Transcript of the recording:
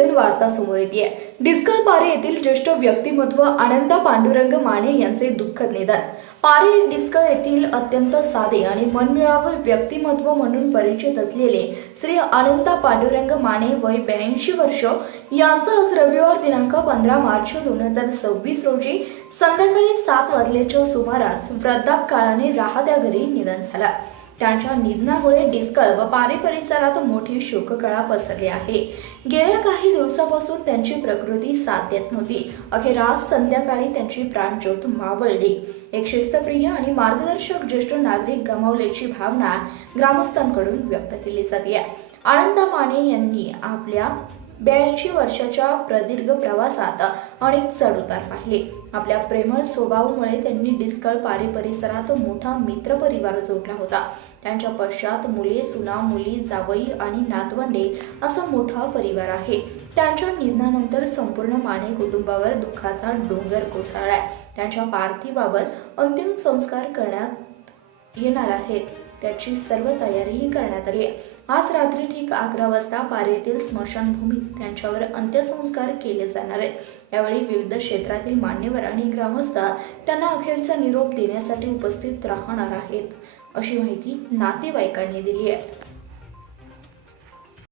निधन वार्ता समोर येते। डिस्कळ पारे येथील ज्येष्ठ व्यक्तिमत्व आनंदा पांडुरंग माने यांचे दुःखद निधन। पारे डिस्कळ येथील अत्यंत साधे आणि मनमिळावू व्यक्तिमत्व म्हणून परिचित असलेले श्री आनंदा पांडुरंग माने वय 82 वर्ष यांचं आज रविवार दिनांक 15 मार्च 2026 रोजी संध्याकाळी 7 वाजल्याच्या सुमारास वृद्धापकाळाने राहत्या घरी निधन झालं। त्यांच्या निधनामुळे डिस्कळ व पारे परिसरात मोठी शोककळा पसरली आहे। गेल्या काही दिवसापासून त्यांची प्रकृती साथ देत नव्हती। अखेर आज संध्याकाळी त्यांची प्राणज्योत मावळली। एक शिस्तप्रिय आणि मार्गदर्शक ज्येष्ठ नागरिक गमावल्याची भावना ग्रामस्थांकडून व्यक्त केली जाते। आनंदा माने यांनी आपल्या 82 वर्षाच्या प्रदीर्घ प्रवासात अनेक चढउतार पाहिले। आपल्या प्रेमळ स्वभावामुळे त्यांनी डिस्कळ पारे परिसरात मोठा मित्र परिवार जोडला होता। त्यांच्या पश्चात मुले, सुना, मुली, जावई आणि नातवंडे असा मोठा परिवार आहे। त्यांच्या निधनानंतर संपूर्ण माने कुटुंबावर दुःखाचा डोंगर कोसळलाय। त्यांच्या पार्थिवावर अंतिम संस्कार करण्यात येणार आहेत, त्याची सर्व तयारीही करण्यात आली आहे। आज रात्री ठीक 11 वाजता पारे येथील स्मशानभूमीत त्यांच्यावर अंत्यसंस्कार केले जाणार आहेत। यावेळी विविध क्षेत्रातील मान्यवर आणि ग्रामस्थ त्यांना अखेरचा निरोप देण्यासाठी उपस्थित राहणार आहेत, अशी माहिती नातेवाईकांनी दिली आहे।